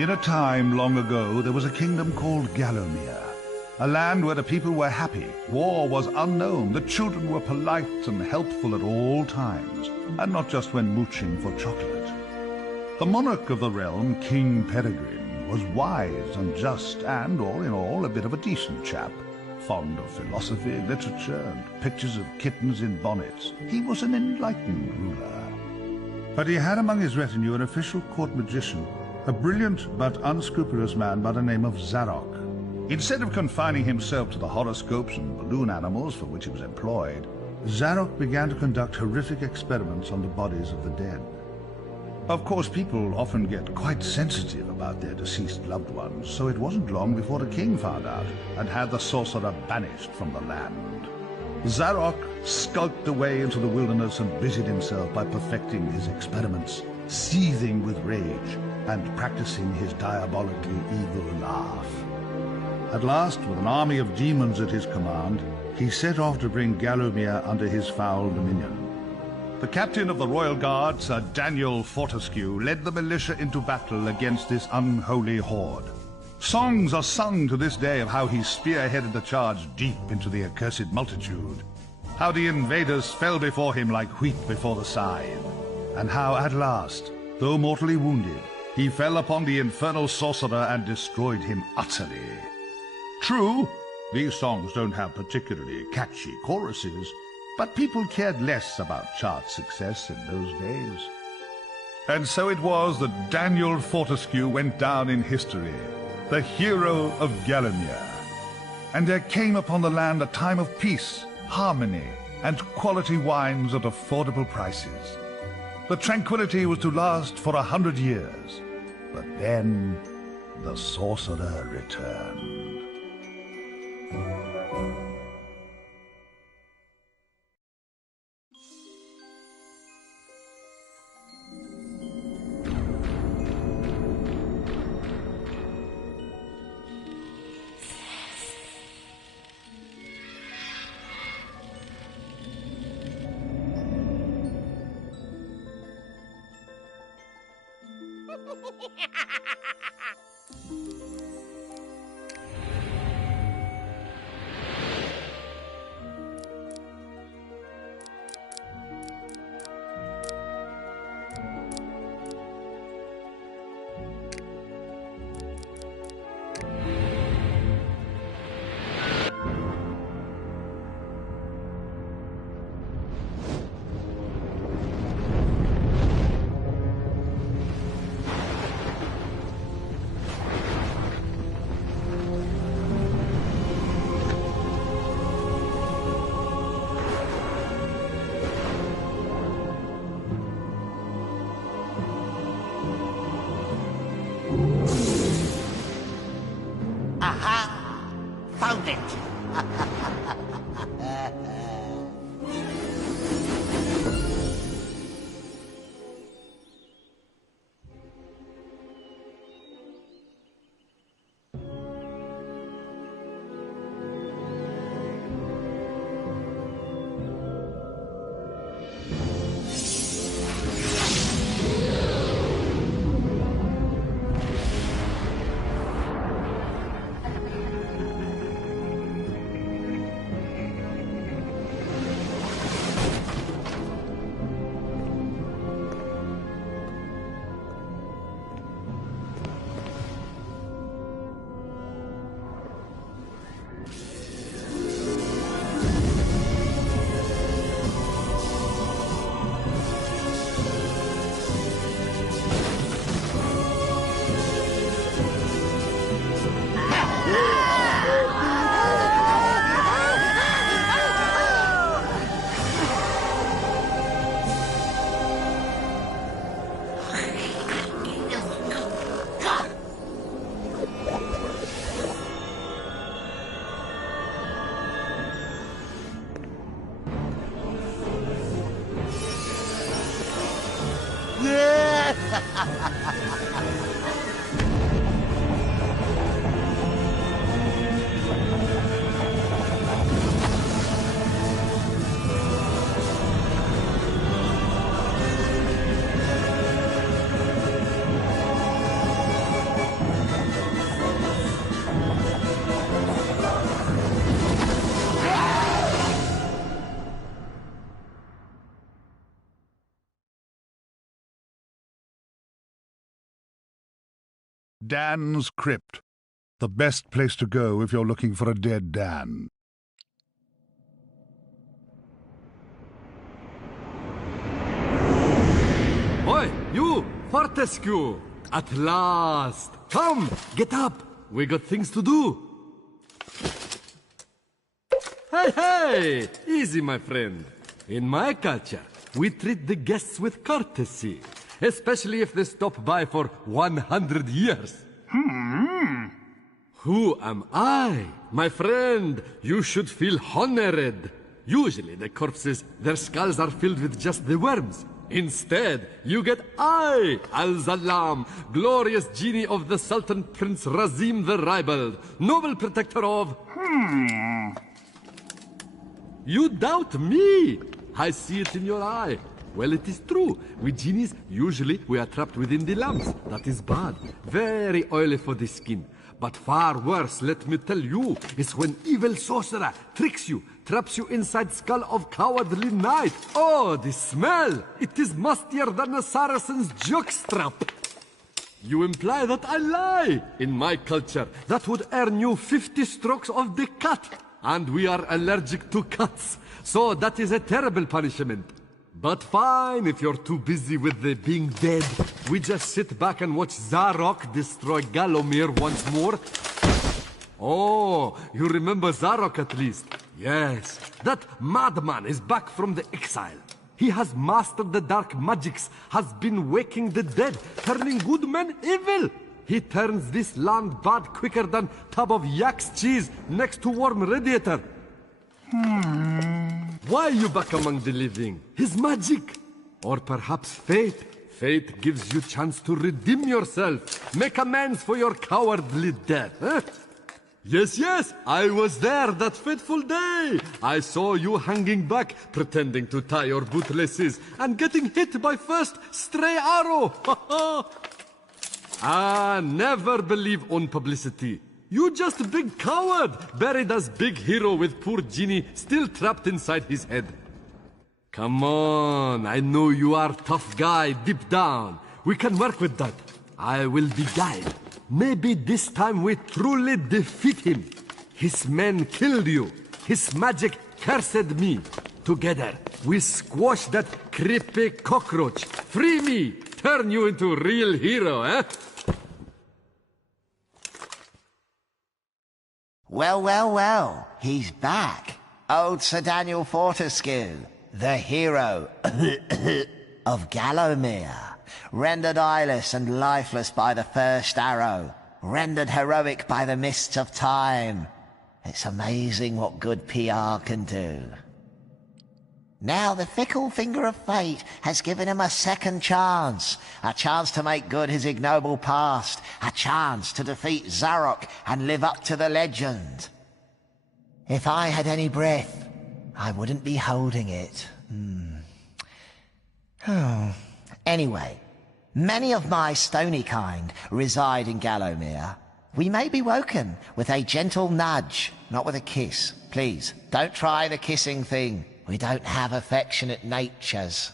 In a time long ago, there was a kingdom called Gallowmere, a land where the people were happy, war was unknown, the children were polite and helpful at all times, and not just when mooching for chocolate. The monarch of the realm, King Peregrine, was wise and just and, all in all, a bit of a decent chap. Fond of philosophy, literature, and pictures of kittens in bonnets. He was an enlightened ruler. But he had among his retinue an official court magician, a brilliant but unscrupulous man by the name of Zarok. Instead of confining himself to the horoscopes and balloon animals for which he was employed, Zarok began to conduct horrific experiments on the bodies of the dead. Of course, people often get quite sensitive about their deceased loved ones, so it wasn't long before the king found out and had the sorcerer banished from the land. Zarok skulked away into the wilderness and busied himself by perfecting his experiments, seething with rage and practicing his diabolically evil laugh. At last, with an army of demons at his command, he set off to bring Gallowmere under his foul dominion. The captain of the royal guard, Sir Daniel Fortescue, led the militia into battle against this unholy horde. Songs are sung to this day of how he spearheaded the charge deep into the accursed multitude, how the invaders fell before him like wheat before the scythe, and how at last, though mortally wounded, he fell upon the infernal sorcerer and destroyed him utterly. True, these songs don't have particularly catchy choruses, but people cared less about chart success in those days. And so it was that Daniel Fortescue went down in history, the hero of Gallowmere. And there came upon the land a time of peace, harmony, and quality wines at affordable prices. The tranquility was to last for 100 years, but then the sorcerer returned. Dan's Crypt. The best place to go if you're looking for a dead Dan. Oi, you! Fortescue! At last! Come, get up! We got things to do! Hey, hey! Easy, my friend. In my culture, we treat the guests with courtesy, especially if they stop by for 100 years. Who am I? My friend, you should feel honored. Usually the corpses, their skulls are filled with just the worms. Instead, you get I, Al-Zalam, glorious genie of the Sultan Prince Razim the Ribald, noble protector of... You doubt me? I see it in your eye. Well, it is true. We genies, usually we are trapped within the lamps. That is bad. Very oily for the skin. But far worse, let me tell you, is when evil sorcerer tricks you, traps you inside skull of cowardly knight. Oh, the smell! It is mustier than a Saracen's jockstrap. You imply that I lie. In my culture, that would earn you 50 strokes of the cut. And we are allergic to cuts. So that is a terrible punishment. But fine, if you're too busy with the being dead, we just sit back and watch Zarok destroy Galomir once more. Oh, you remember Zarok at least? Yes, that madman is back from the exile. He has mastered the dark magics, has been waking the dead, turning good men evil. He turns this land bad quicker than tub of yak's cheese next to warm radiator. Why are you back among the living? His magic? Or perhaps fate? Fate gives you chance to redeem yourself. Make amends for your cowardly death, eh? Yes, I was there that fateful day. I saw you hanging back, pretending to tie your bootlaces, and getting hit by first stray arrow. Never believe on publicity. You just a big coward, buried as big hero with poor genie still trapped inside his head. Come on, I know you are tough guy deep down. We can work with that. I will be guide. Maybe this time we truly defeat him. His men killed you. His magic cursed me. Together, we squash that creepy cockroach. Free me. Turn you into a real hero, eh? Well, he's back. Old Sir Daniel Fortescue, the hero of Gallowmere, rendered eyeless and lifeless by the first arrow, rendered heroic by the mists of time. It's amazing what good PR can do. Now the fickle finger of fate has given him a second chance. A chance to make good his ignoble past. A chance to defeat Zarok and live up to the legend. If I had any breath, I wouldn't be holding it. Anyway, many of my stony kind reside in Gallowmere. We may be woken with a gentle nudge, not with a kiss. Please, don't try the kissing thing. We don't have affectionate natures.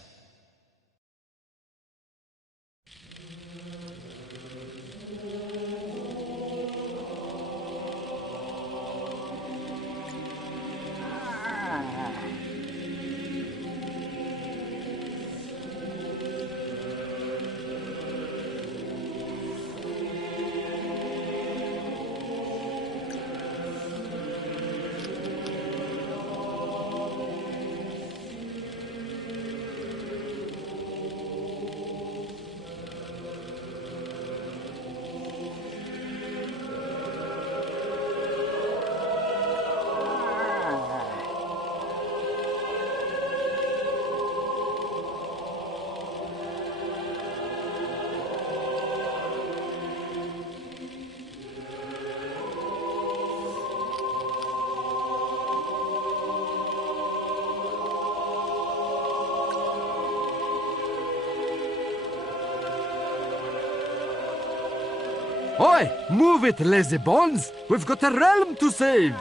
Oi, move it, lazy bones! We've got a realm to save!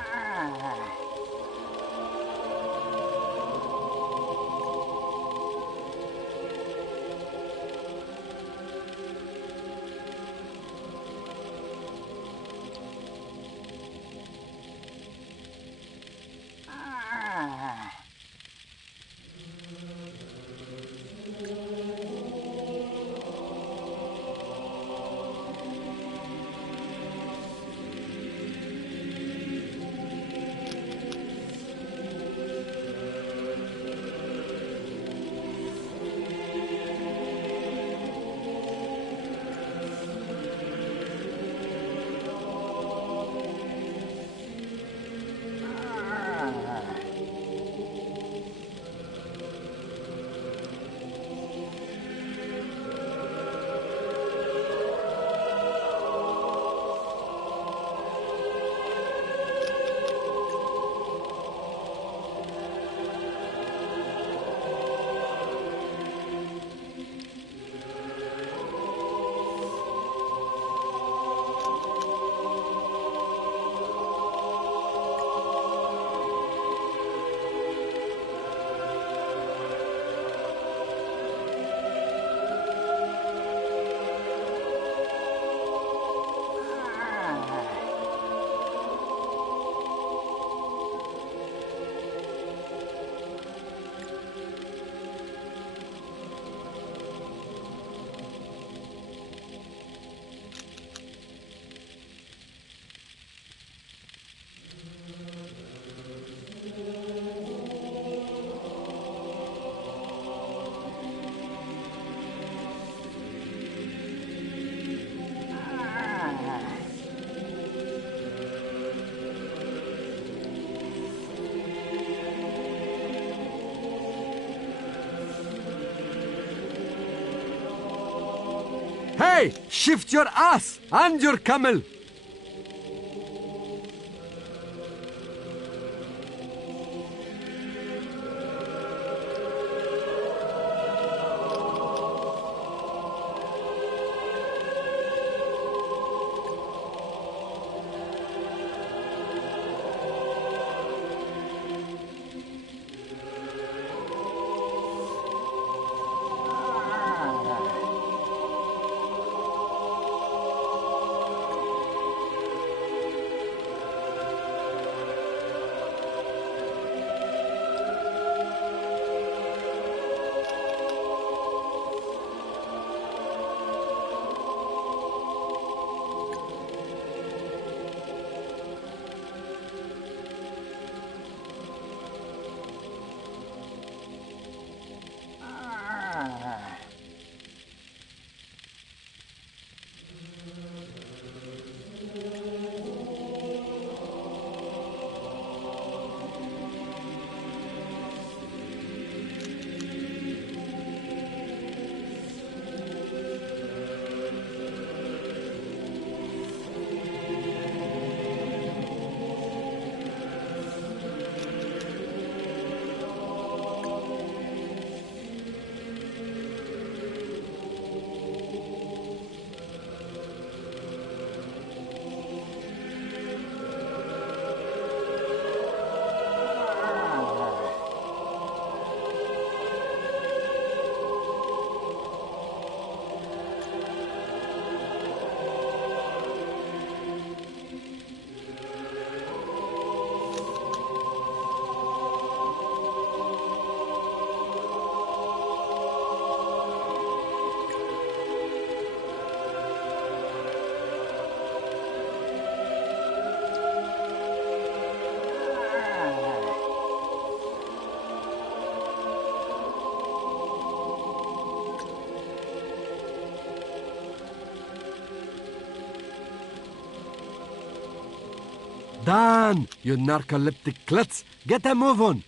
Hey, shift your ass and your camel. Dan, you narcoleptic klutz, get a move on.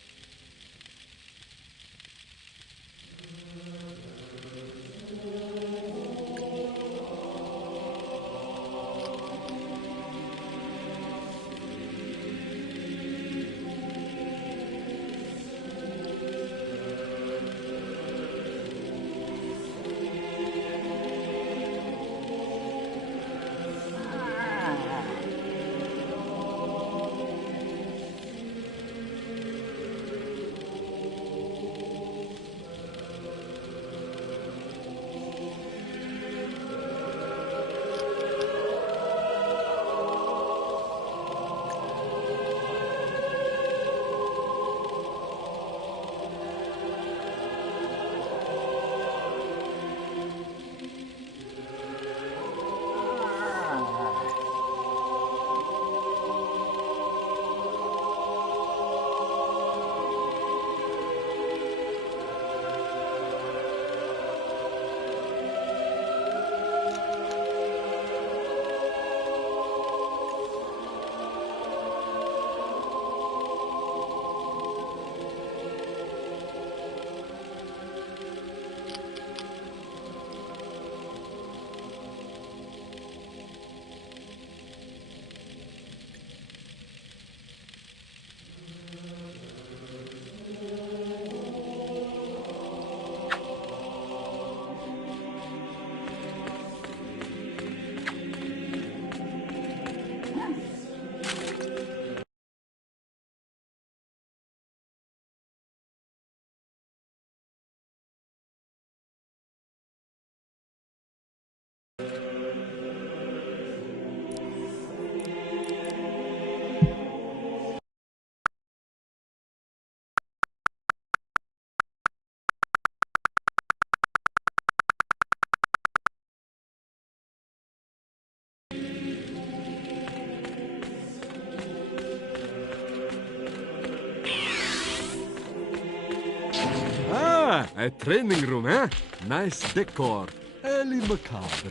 A training room, eh? Nice decor. Early macabre.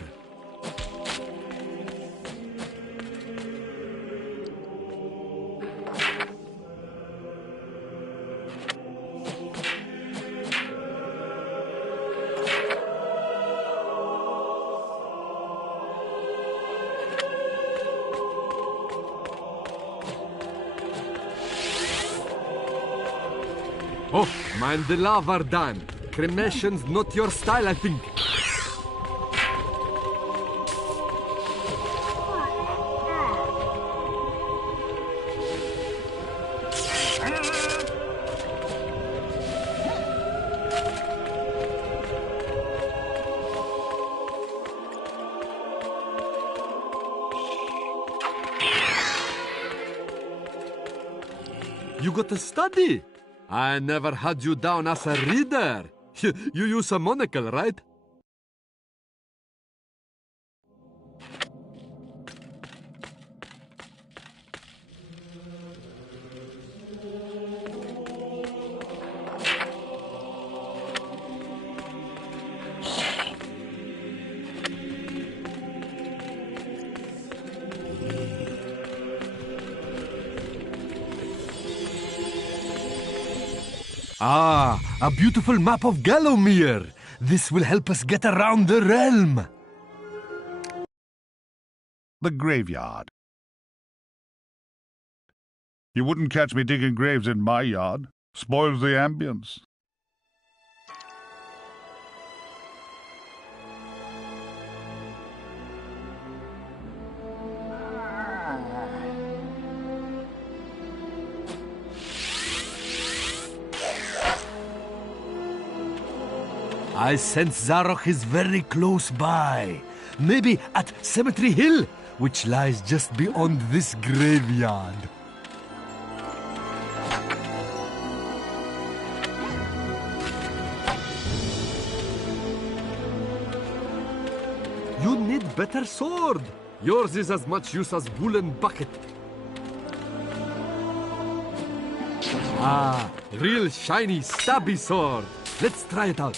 Oh, mind the lava, Dan. Cremation's not your style, I think. You got to study. I never had you down as a reader. You use a monocle, right? Ah, a beautiful map of Gallowmere. This will help us get around the realm. The graveyard. You wouldn't catch me digging graves in my yard. Spoils the ambience. I sense Zarok is very close by. Maybe at Cemetery Hill, which lies just beyond this graveyard. You need better sword. Yours is as much use as woolen bucket. Ah, real shiny stabby sword. Let's try it out.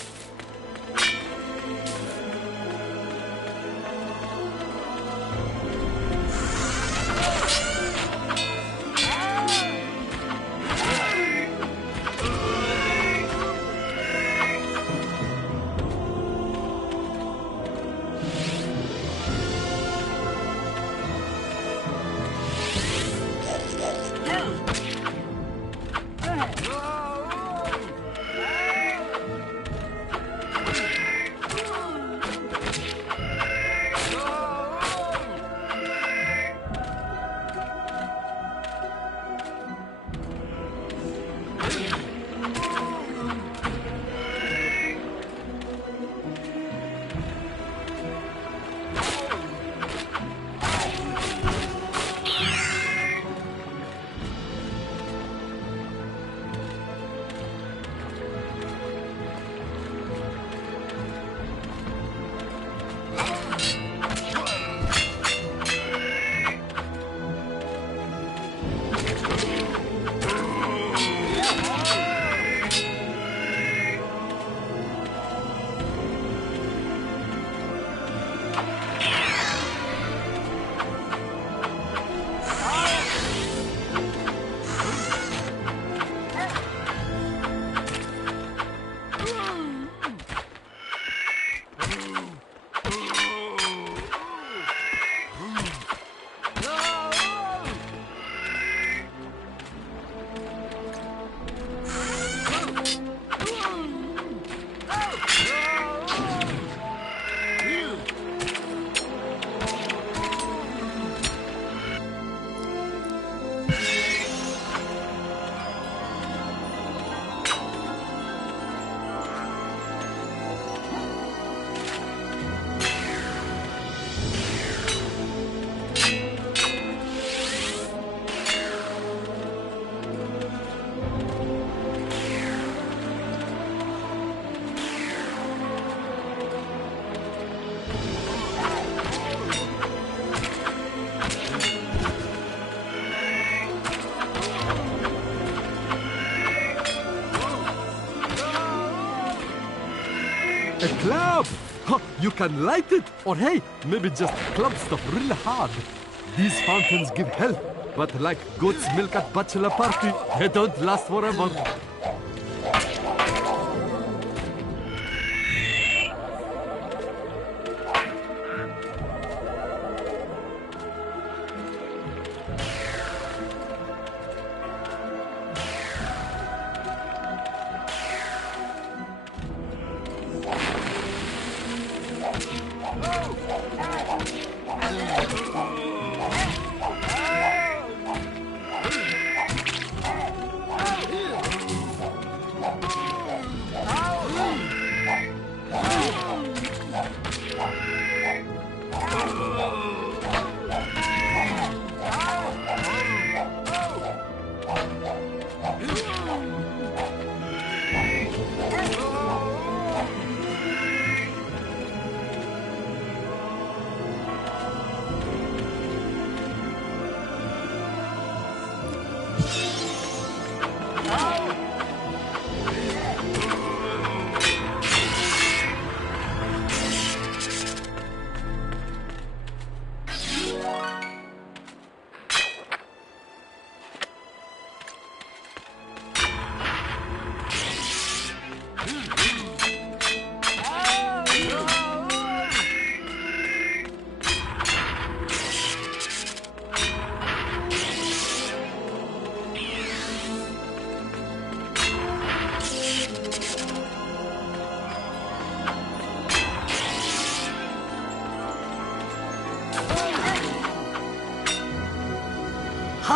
A club! Huh, you can light it, or hey, maybe just club stuff really hard. These fountains give health, but like goat's milk at bachelor party, they don't last forever.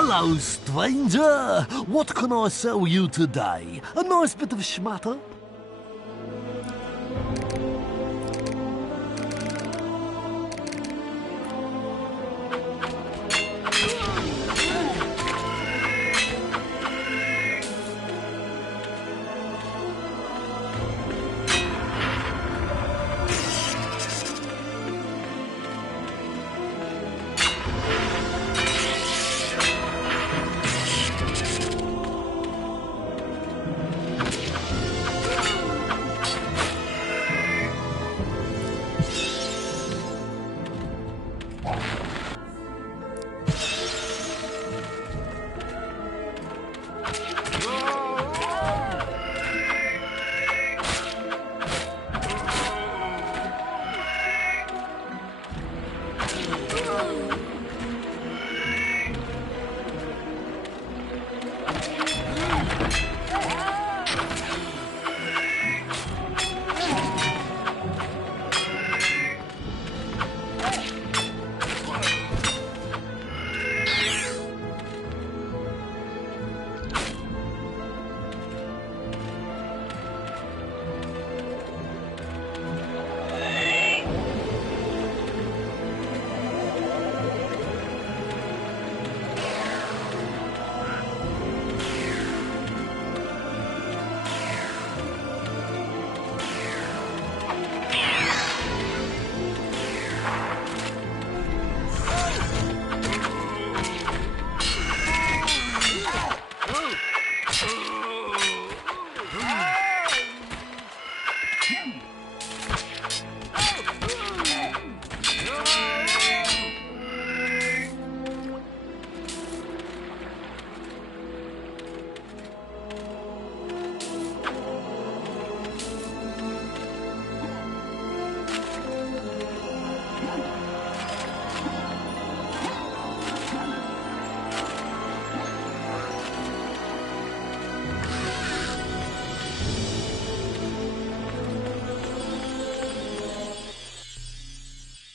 Hello, stranger! What can I sell you today? A nice bit of schmatter?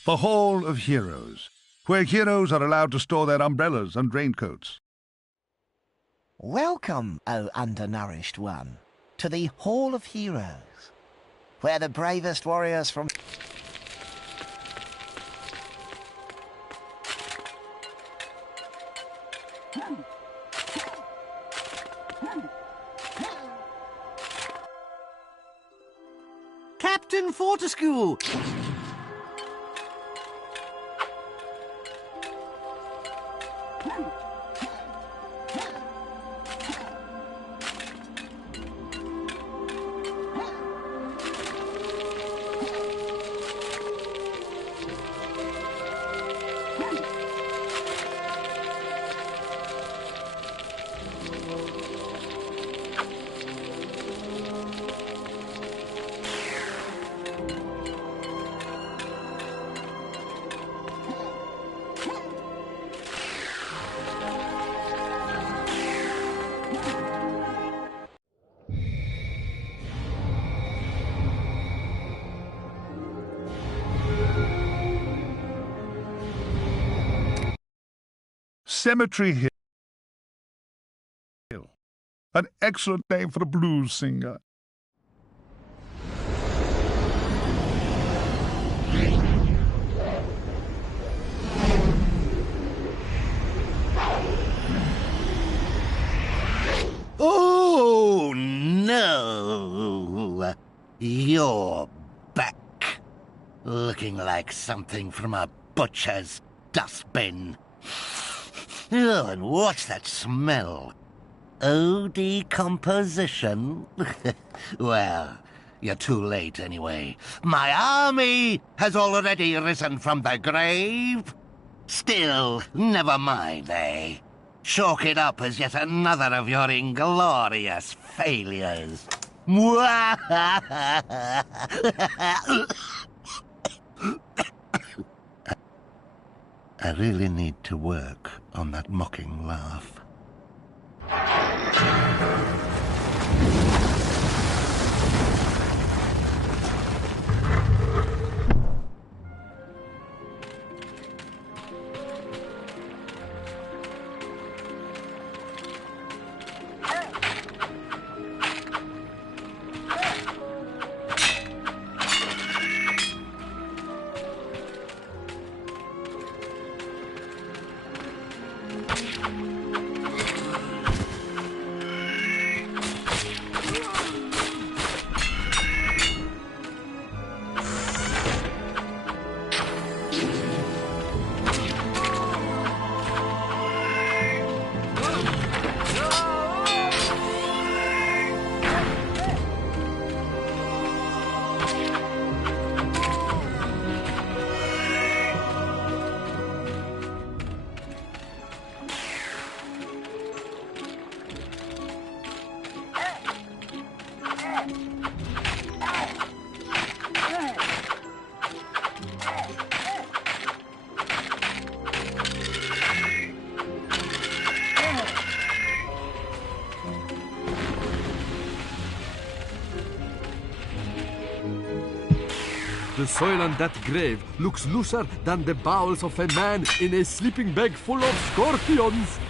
The Hall of Heroes, where heroes are allowed to store their umbrellas and raincoats. Welcome, O undernourished one, to the Hall of Heroes, where the bravest warriors from... Captain Fortescue! Cemetery Hill. An excellent name for a blues singer. Oh, no. You're back. Looking like something from a butcher's dustbin. Oh, and what's that smell? Oh, decomposition? Well, you're too late anyway. My army has already risen from the grave. Still, never mind, eh? Chalk it up as yet another of your inglorious failures. I really need to work on that mocking laugh. The soil on that grave looks looser than the bowels of a man in a sleeping bag full of scorpions.